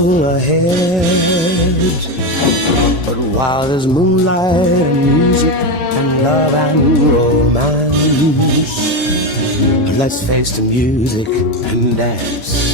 trouble ahead. But while there's moonlight and music and love and romance, let's face the music and dance.